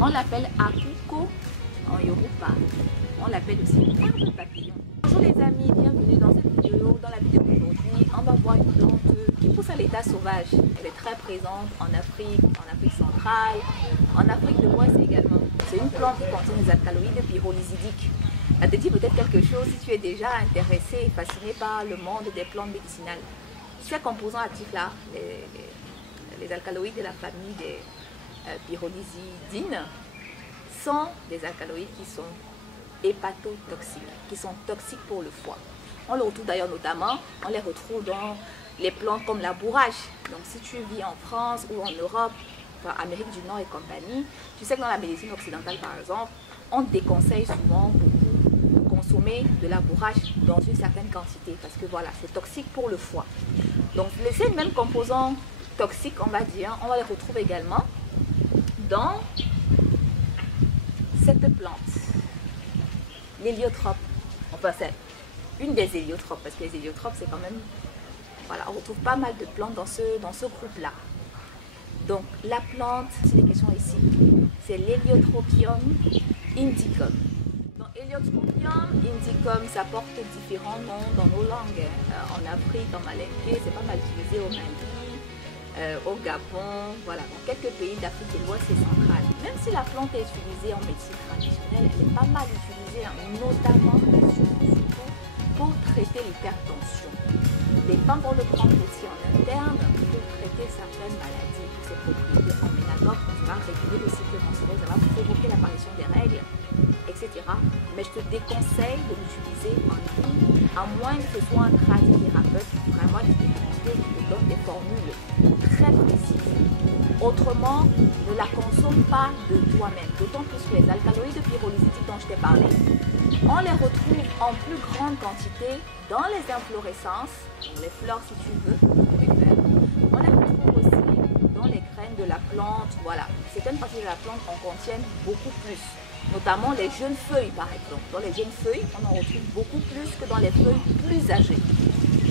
On l'appelle akuko en Yoruba. On l'appelle aussi herbe papillon. Bonjour les amis, bienvenue dans cette vidéo. Dans la vidéo d'aujourd'hui, on va voir une plante qui pousse à l'état sauvage. Elle est très présente en Afrique centrale, en Afrique de l'Ouest également. C'est une plante qui contient des alcaloïdes pyrolysidiques. Ça te dit peut-être quelque chose si tu es déjà intéressé et fasciné par le monde des plantes médicinales. Ces composants actifs-là, les alcaloïdes de la famille des pyrolysidines, sont des alcaloïdes qui sont hépatotoxiques, qui sont toxiques pour le foie. On le retrouve d'ailleurs notamment, on les retrouve dans les plantes comme la bourrache. Donc si tu vis en France ou en Europe, enfin Amérique du Nord et compagnie, tu sais que dans la médecine occidentale par exemple, on te déconseille souvent beaucoup de consommer de la bourrache dans une certaine quantité parce que voilà, c'est toxique pour le foie. Donc ces mêmes composants toxiques, on va dire, on va les retrouver également dans cette plante, l'héliotrope. Enfin, c'est une des héliotropes parce que les héliotropes, c'est quand même, voilà, on retrouve pas mal de plantes dans ce groupe-là. Donc, la plante, c'est les questions ici, c'est l'Heliotropium indicum. Donc, Heliotropium indicum, ça porte différents noms dans nos langues. En Afrique, en malinké, c'est pas mal utilisé au Mali, au Gabon, voilà, dans quelques pays d'Afrique de l'Ouest et centrale. Même si la plante est utilisée en médecine traditionnelle, elle est pas mal utilisée, notamment surtout pour traiter l'hypertension. Les femmes vont le prendre aussi en interne pour traiter certaines maladies, pour ses propriétés emménagogues, ça va réguler le cycle menstruel, ça va provoquer l'apparition des règles, etc. Mais je te déconseille de l'utiliser en ligne, à moins que ce soit un tradithérapeute vraiment expérimenté qui te donne des formules très précises. Autrement, ne la consomme pas de toi-même, d'autant plus que les alcaloïdes pyrolysidiques dont je t'ai parlé, on les retrouve en plus grande quantité dans les inflorescences, les fleurs si tu veux, on les retrouve aussi dans les graines de la plante, voilà. Certaines parties de la plante en contiennent beaucoup plus, notamment les jeunes feuilles par exemple. Dans les jeunes feuilles, on en retrouve beaucoup plus que dans les feuilles plus âgées.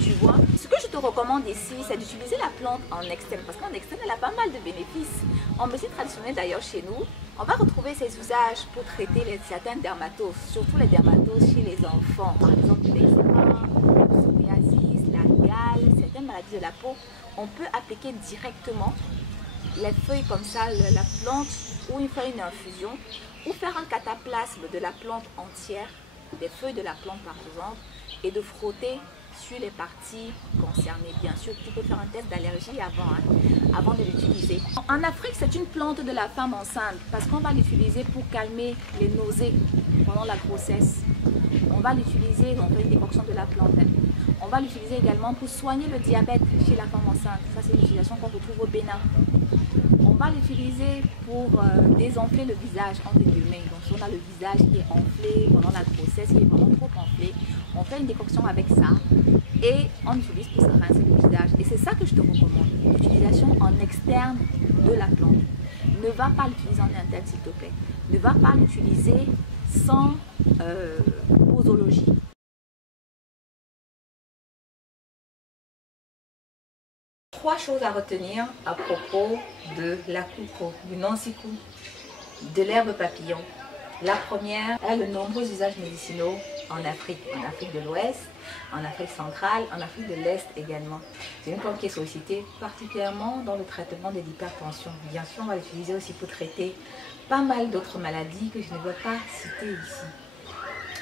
Tu vois, ce que je te recommande ici, c'est d'utiliser la plante en externe, parce qu'en externe, elle a pas mal de bénéfices. En médecine traditionnelle d'ailleurs chez nous, on va retrouver ses usages pour traiter certains dermatoses, surtout les dermatoses chez les enfants, par exemple l'eczéma, le psoriasis, la gale, certaines maladies de la peau. On peut appliquer directement les feuilles comme ça, la plante, ou une feuille d'infusion, ou faire un cataplasme de la plante entière, des feuilles de la plante par exemple, et de frotter sur les parties concernées. Bien sûr, tu peux faire un test d'allergie avant de l'utiliser. En Afrique, c'est une plante de la femme enceinte parce qu'on va l'utiliser pour calmer les nausées pendant la grossesse. On va l'utiliser, on fait une décoction de la plante. On va l'utiliser également pour soigner le diabète chez la femme enceinte. Ça, c'est une utilisation qu'on retrouve au Bénin. On va l'utiliser pour désenfler le visage, entre guillemets. Donc, si on a le visage qui est enflé pendant la grossesse, qui est vraiment trop enflé, on fait une décoction avec ça et on utilise pour se rincer le visage. Et c'est ça que je te recommande, l'utilisation en externe de la plante. Ne va pas l'utiliser en interne, s'il te plaît. Ne va pas l'utiliser sans posologie. Trois choses à retenir à propos de l'akuko, du nonsiku, de l'herbe papillon. La première, elle a de nombreux usages médicinaux en Afrique de l'Ouest, en Afrique centrale, en Afrique de l'Est également. C'est une plante qui est sollicitée particulièrement dans le traitement de l'hypertension. Bien sûr, on va l'utiliser aussi pour traiter pas mal d'autres maladies que je ne vais pas citer ici.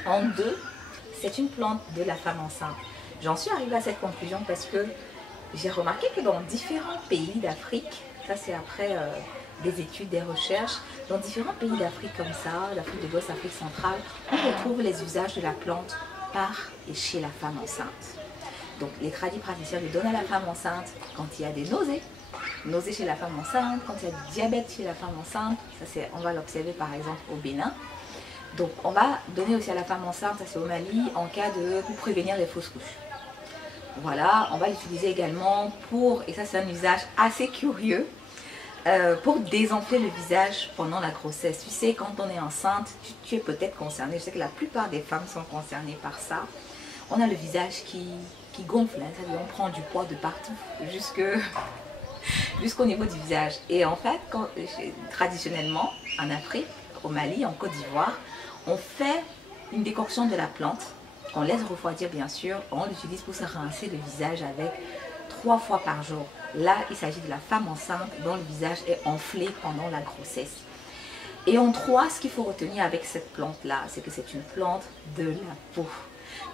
En deux, c'est une plante de la femme enceinte. J'en suis arrivée à cette conclusion parce que j'ai remarqué que dans différents pays d'Afrique, ça c'est après des études, des recherches, dans différents pays d'Afrique comme ça, d'Afrique de l'Ouest, Afrique centrale, on retrouve les usages de la plante par et chez la femme enceinte. Donc les tradipraticiens le donnent à la femme enceinte quand il y a des nausées chez la femme enceinte, quand il y a du diabète chez la femme enceinte, ça on va l'observer par exemple au Bénin. Donc on va donner aussi à la femme enceinte, ça c'est au Mali, en cas pour prévenir les fausses couches. Voilà, on va l'utiliser également pour, et ça c'est un usage assez curieux, pour désenfler le visage pendant la grossesse. Tu sais, quand on est enceinte, tu es peut-être concerné, je sais que la plupart des femmes sont concernées par ça. On a le visage qui gonfle, hein, c'est-à-dire on prend du poids de partout, jusqu'au niveau du visage. Et en fait, traditionnellement, en Afrique, au Mali, en Côte d'Ivoire, on fait une décoction de la plante. On laisse refroidir bien sûr. On l'utilise pour se rincer le visage avec 3 fois par jour. Là, il s'agit de la femme enceinte dont le visage est enflé pendant la grossesse. Et en 3, ce qu'il faut retenir avec cette plante-là, c'est que c'est une plante de la peau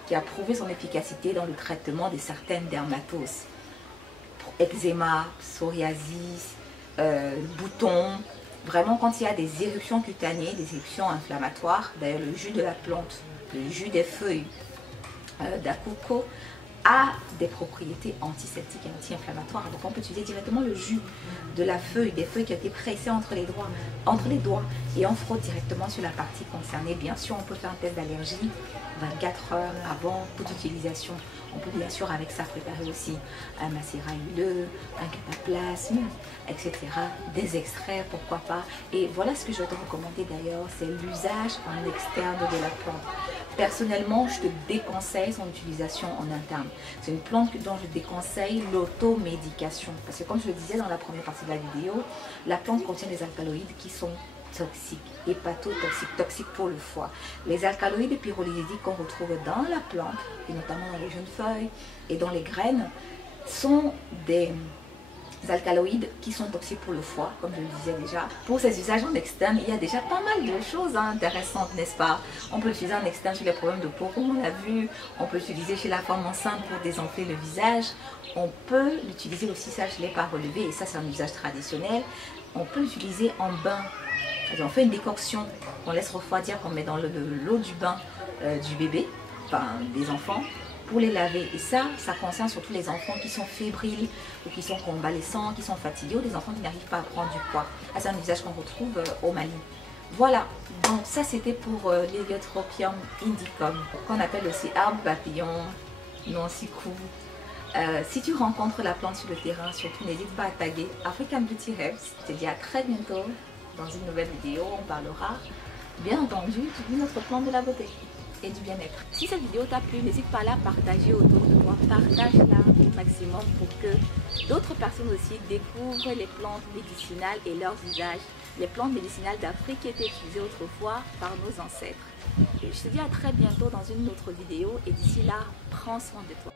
qui a prouvé son efficacité dans le traitement de certaines dermatoses. Pour eczéma, psoriasis, boutons. Vraiment, quand il y a des éruptions cutanées, des éruptions inflammatoires, d'ailleurs le jus de la plante, le jus des feuilles d'akouko a des propriétés antiseptiques et anti-inflammatoires. Donc on peut utiliser directement le jus de la feuille, des feuilles qui ont été pressées entre les doigts et on frotte directement sur la partie concernée. Bien sûr, on peut faire un test d'allergie 24 heures avant toute utilisation. On peut bien sûr avec ça préparer aussi un macérat huileux, un cataplasme, etc. Des extraits, pourquoi pas. Et voilà ce que je vais te recommander d'ailleurs, c'est l'usage en externe de la plante. Personnellement, je te déconseille son utilisation en interne. C'est une plante dont je déconseille l'automédication. Parce que comme je le disais dans la première partie de la vidéo, la plante contient des alcaloïdes qui sont toxiques, hépatotoxiques, toxiques pour le foie. Les alcaloïdes pyrolysiques qu'on retrouve dans la plante, et notamment dans les jeunes feuilles et dans les graines, sont des alcaloïdes qui sont toxiques pour le foie, comme je le disais déjà. Pour ces usages en externe, il y a déjà pas mal de choses intéressantes, n'est-ce pas? On peut l'utiliser en externe sur les problèmes de peau, comme on l'a vu. On peut l'utiliser chez la femme enceinte pour désenfler le visage. On peut l'utiliser aussi, ça je ne l'ai pas relevé, et ça c'est un usage traditionnel. On peut l'utiliser en bain. On fait une décoction qu'on laisse refroidir, qu'on met dans l'eau du bain du bébé, enfin des enfants, pour les laver. Et ça concerne surtout les enfants qui sont fébriles ou qui sont convalescents, qui sont fatigués ou des enfants qui n'arrivent pas à prendre du poids. C'est un usage qu'on retrouve au Mali. Voilà, donc ça c'était pour l'Heliotropium indicum, qu'on appelle aussi arbre papillon, non-sicou. Si tu rencontres la plante sur le terrain, surtout n'hésite pas à taguer African Beauty Herbs. Je te dis à très bientôt dans une nouvelle vidéo. On parlera bien entendu d'une autre plante de la beauté et du bien-être. Si cette vidéo t'a plu, n'hésite pas à la partager autour de toi. Partage-la au maximum pour que d'autres personnes aussi découvrent les plantes médicinales et leurs usages. Les plantes médicinales d'Afrique qui étaient utilisées autrefois par nos ancêtres. Et je te dis à très bientôt dans une autre vidéo et d'ici là, prends soin de toi.